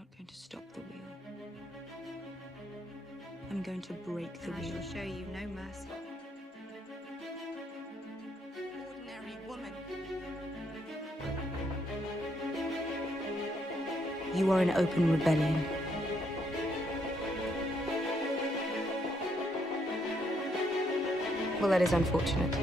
not going to stop the wheel. I'm going to break the wheel. I shall show you no mercy. Ordinary woman. You are an open rebellion. Well, that is unfortunate.